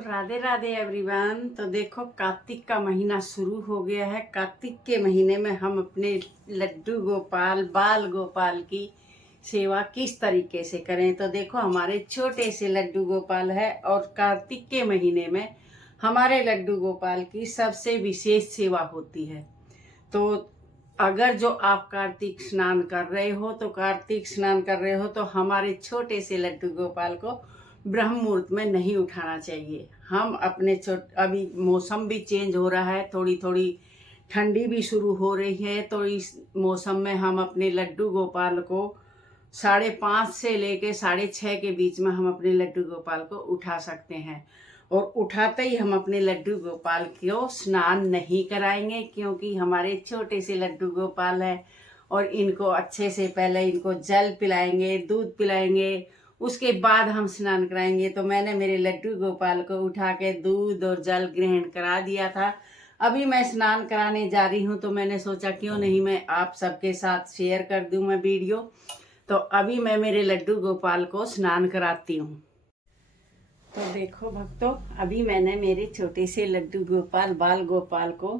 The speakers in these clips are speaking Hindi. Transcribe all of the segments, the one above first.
राधे राधे एवरीवन। तो देखो, कार्तिक का महीना शुरू हो गया है। कार्तिक के महीने में हम अपने लड्डू गोपाल बाल गोपाल की सेवा किस तरीके से करें। तो देखो, हमारे छोटे से लड्डू गोपाल है और कार्तिक के महीने में हमारे लड्डू गोपाल की सबसे विशेष सेवा होती है। तो अगर जो आप कार्तिक स्नान कर रहे हो तो हमारे छोटे से लड्डू गोपाल को ब्रह्म मुहूर्त में नहीं उठाना चाहिए। हम अपने अभी मौसम भी चेंज हो रहा है, थोड़ी थोड़ी ठंडी भी शुरू हो रही है। तो इस मौसम में हम अपने लड्डू गोपाल को 5:30 से लेके 6:30 के बीच में हम अपने लड्डू गोपाल को उठा सकते हैं। और उठाते ही हम अपने लड्डू गोपाल को स्नान नहीं कराएंगे, क्योंकि हमारे छोटे से लड्डू गोपाल है और इनको अच्छे से पहले इनको जल पिलाएंगे, दूध पिलाएंगे, उसके बाद हम स्नान कराएंगे। तो मैंने मेरे लड्डू गोपाल को उठा के दूध और जल ग्रहण करा दिया था। अभी मैं स्नान कराने जा रही हूँ, तो मैंने सोचा क्यों नहीं मैं आप सबके साथ शेयर कर दूँ मैं वीडियो। तो अभी मैं मेरे लड्डू गोपाल को स्नान कराती हूँ। तो देखो भक्तों, अभी मैंने मेरे छोटे से लड्डू गोपाल बाल गोपाल को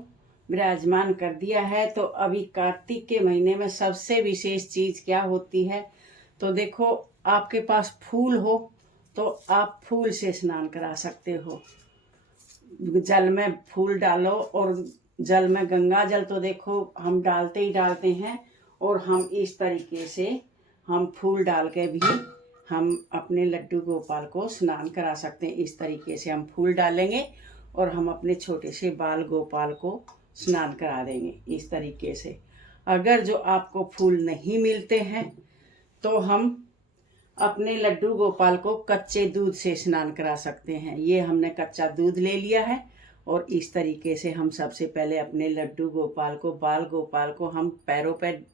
विराजमान कर दिया है। तो अभी कार्तिक के महीने में सबसे विशेष चीज़ क्या होती है, तो देखो, आपके पास फूल हो तो आप फूल से स्नान करा सकते हो। जल में फूल डालो और जल में गंगा जल तो देखो हम डालते ही डालते हैं। और हम इस तरीके से हम फूल डाल के भी हम अपने लड्डू गोपाल को स्नान करा सकते हैं। इस तरीके से हम फूल डालेंगे और हम अपने छोटे से बाल गोपाल को स्नान करा देंगे इस तरीके से। अगर जो आपको फूल नहीं मिलते हैं तो हम अपने लड्डू गोपाल को कच्चे दूध से स्नान करा सकते हैं। ये हमने कच्चा दूध ले लिया है और इस तरीके से हम सबसे पहले अपने लड्डू गोपाल को बाल गोपाल को हम पैरों पर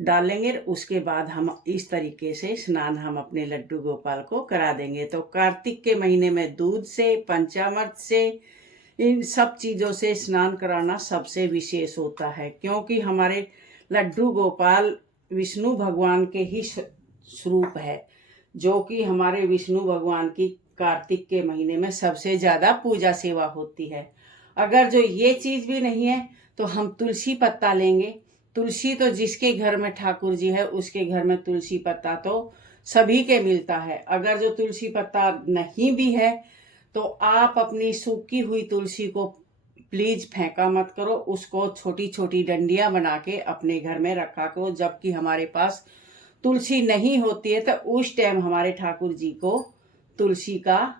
डालेंगे। उसके बाद हम इस तरीके से स्नान हम अपने लड्डू गोपाल को करा देंगे। तो कार्तिक के महीने में दूध से, पंचामृत से, इन सब चीज़ों से स्नान कराना सबसे विशेष होता है, क्योंकि हमारे लड्डू गोपाल विष्णु भगवान के ही स्वरूप है, जो कि हमारे विष्णु भगवान की कार्तिक के महीने में सबसे ज़्यादा पूजा सेवा होती है। अगर जो ये चीज़ भी नहीं है तो हम तुलसी पत्ता लेंगे। तुलसी तो जिसके घर में ठाकुर जी है उसके घर में तुलसी पत्ता तो सभी के मिलता है। अगर जो तुलसी पत्ता नहीं भी है तो आप अपनी सूखी हुई तुलसी को प्लीज फेंका मत करो, उसको छोटी छोटी डंडियां बना के अपने घर में रखा करो। जबकि हमारे पास तुलसी नहीं होती है तो उस टाइम हमारे ठाकुर जी को तुलसी का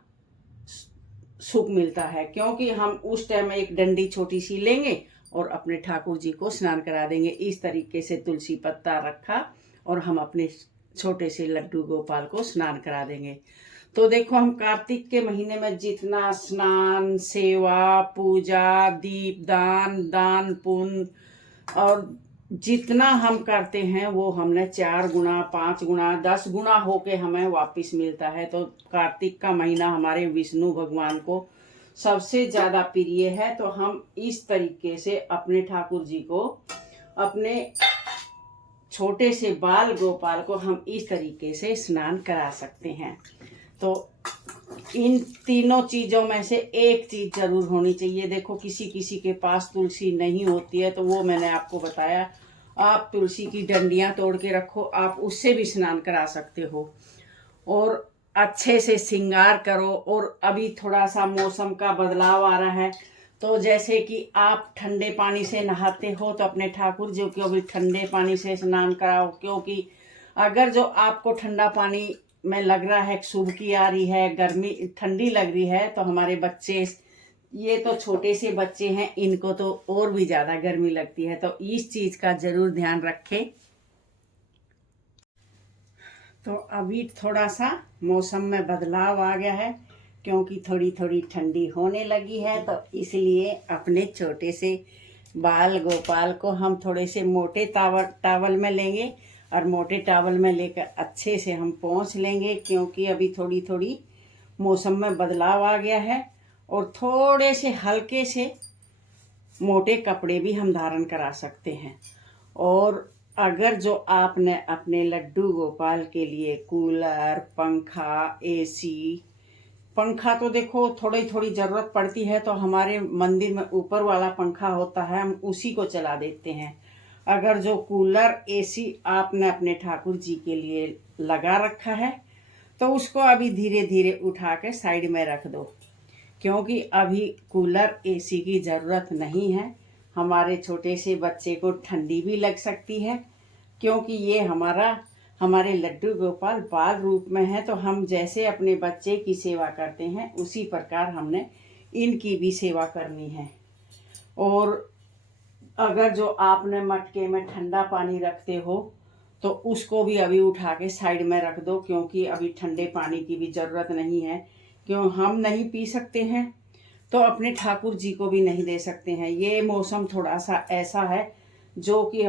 सुख मिलता है, क्योंकि हम उस टाइम एक डंडी छोटी सी लेंगे और अपने ठाकुर जी को स्नान करा देंगे। इस तरीके से तुलसी पत्ता रखा और हम अपने छोटे से लड्डू गोपाल को स्नान करा देंगे। तो देखो, हम कार्तिक के महीने में जितना स्नान, सेवा, पूजा, दीपदान, दान पुण्य और जितना हम करते हैं वो हमने 4 गुना, 5 गुना, 10 गुना होके हमें वापस मिलता है। तो कार्तिक का महीना हमारे विष्णु भगवान को सबसे ज़्यादा प्रिय है। तो हम इस तरीके से अपने ठाकुर जी को, अपने छोटे से बाल गोपाल को हम इस तरीके से स्नान करा सकते हैं। तो इन तीनों चीज़ों में से एक चीज़ जरूर होनी चाहिए। देखो, किसी किसी के पास तुलसी नहीं होती है तो वो मैंने आपको बताया, आप तुलसी की डंडियां तोड़ के रखो, आप उससे भी स्नान करा सकते हो। और अच्छे से श्रृंगार करो। और अभी थोड़ा सा मौसम का बदलाव आ रहा है, तो जैसे कि आप ठंडे पानी से नहाते हो तो अपने ठाकुर जी को भी ठंडे पानी से स्नान कराओ। क्योंकि अगर जो आपको ठंडा पानी में लग रहा है शुभ की आ रही है, गर्मी ठंडी लग रही है, तो हमारे बच्चे, ये तो छोटे से बच्चे हैं, इनको तो और भी ज़्यादा गर्मी लगती है। तो इस चीज़ का ज़रूर ध्यान रखें। तो अभी थोड़ा सा मौसम में बदलाव आ गया है, क्योंकि थोड़ी थोड़ी ठंडी होने लगी है। तो इसलिए अपने छोटे से बाल गोपाल को हम थोड़े से मोटे टावल में लेंगे और मोटे टावल में लेकर अच्छे से हम पोंछ लेंगे, क्योंकि अभी थोड़ी थोड़ी मौसम में बदलाव आ गया है। और थोड़े से हल्के से मोटे कपड़े भी हम धारण करा सकते हैं। और अगर जो आपने अपने लड्डू गोपाल के लिए कूलर, पंखा, एसी, पंखा तो देखो थोड़ी थोड़ी ज़रूरत पड़ती है, तो हमारे मंदिर में ऊपर वाला पंखा होता है, हम उसी को चला देते हैं। अगर जो कूलर एसी आपने अपने ठाकुर जी के लिए लगा रखा है तो उसको अभी धीरे धीरे उठा के साइड में रख दो, क्योंकि अभी कूलर एसी की ज़रूरत नहीं है। हमारे छोटे से बच्चे को ठंडी भी लग सकती है, क्योंकि ये हमारे लड्डू गोपाल बाल रूप में है, तो हम जैसे अपने बच्चे की सेवा करते हैं उसी प्रकार हमने इनकी भी सेवा करनी है। और अगर जो आपने मटके में ठंडा पानी रखते हो तो उसको भी अभी उठा के साइड में रख दो, क्योंकि अभी ठंडे पानी की भी ज़रूरत नहीं है। क्यों हम नहीं पी सकते हैं तो अपने ठाकुर जी को भी नहीं दे सकते हैं। ये मौसम थोड़ा सा ऐसा है जो कि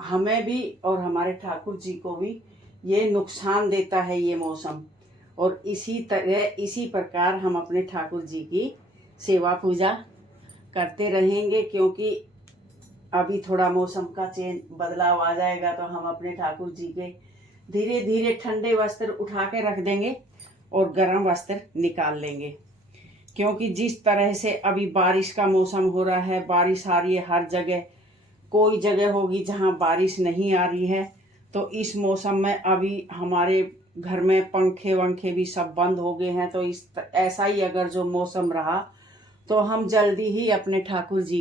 हमें भी और हमारे ठाकुर जी को भी ये नुकसान देता है ये मौसम। और इसी प्रकार हम अपने ठाकुर जी की सेवा पूजा करते रहेंगे, क्योंकि अभी थोड़ा मौसम का बदलाव आ जाएगा तो हम अपने ठाकुर जी के धीरे धीरे ठंडे वस्त्र उठा के रख देंगे और गर्म वस्त्र निकाल लेंगे। क्योंकि जिस तरह से अभी बारिश का मौसम हो रहा है, बारिश आ रही है हर जगह, कोई जगह होगी जहाँ बारिश नहीं आ रही है, तो इस मौसम में अभी हमारे घर में पंखे वंखे भी सब बंद हो गए हैं। तो ऐसा ही अगर जो मौसम रहा तो हम जल्दी ही अपने ठाकुर जी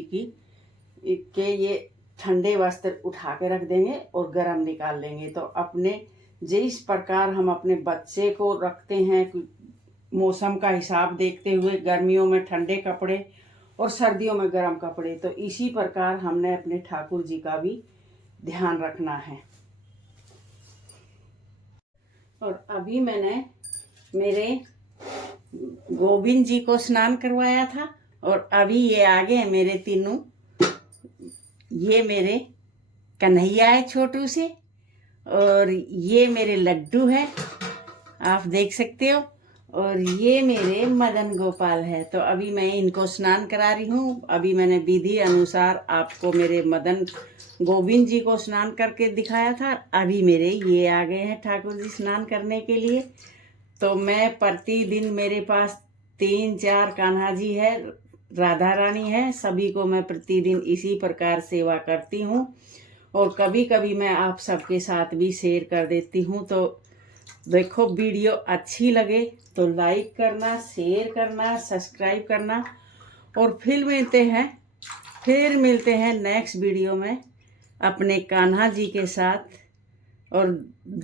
के ये ठंडे वस्त्र उठा के रख देंगे और गर्म निकाल लेंगे। तो अपने जिस प्रकार हम अपने बच्चे को रखते हैं मौसम का हिसाब देखते हुए, गर्मियों में ठंडे कपड़े और सर्दियों में गर्म कपड़े, तो इसी प्रकार हमने अपने ठाकुर जी का भी ध्यान रखना है। और अभी मैंने मेरे गोविंद जी को स्नान करवाया था, और अभी ये आगे हैं मेरे तीनों। ये मेरे कन्हैया है छोटू से, और ये मेरे लड्डू है, आप देख सकते हो, और ये मेरे मदन गोपाल है। तो अभी मैं इनको स्नान करा रही हूँ। अभी मैंने विधि अनुसार आपको मेरे मदन गोविंद जी को स्नान करके दिखाया था। अभी मेरे ये आ गए हैं ठाकुर जी स्नान करने के लिए। तो मैं प्रतिदिन, मेरे पास 3-4 कान्हा जी है, राधा रानी है, सभी को मैं प्रतिदिन इसी प्रकार सेवा करती हूँ। और कभी कभी मैं आप सबके साथ भी शेयर कर देती हूँ। तो देखो, वीडियो अच्छी लगे तो लाइक करना, शेयर करना, सब्सक्राइब करना। और फिर मिलते हैं नेक्स्ट वीडियो में अपने कान्हा जी के साथ और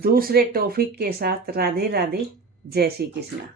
दूसरे टॉपिक के साथ। राधे राधे, जय श्री कृष्णा।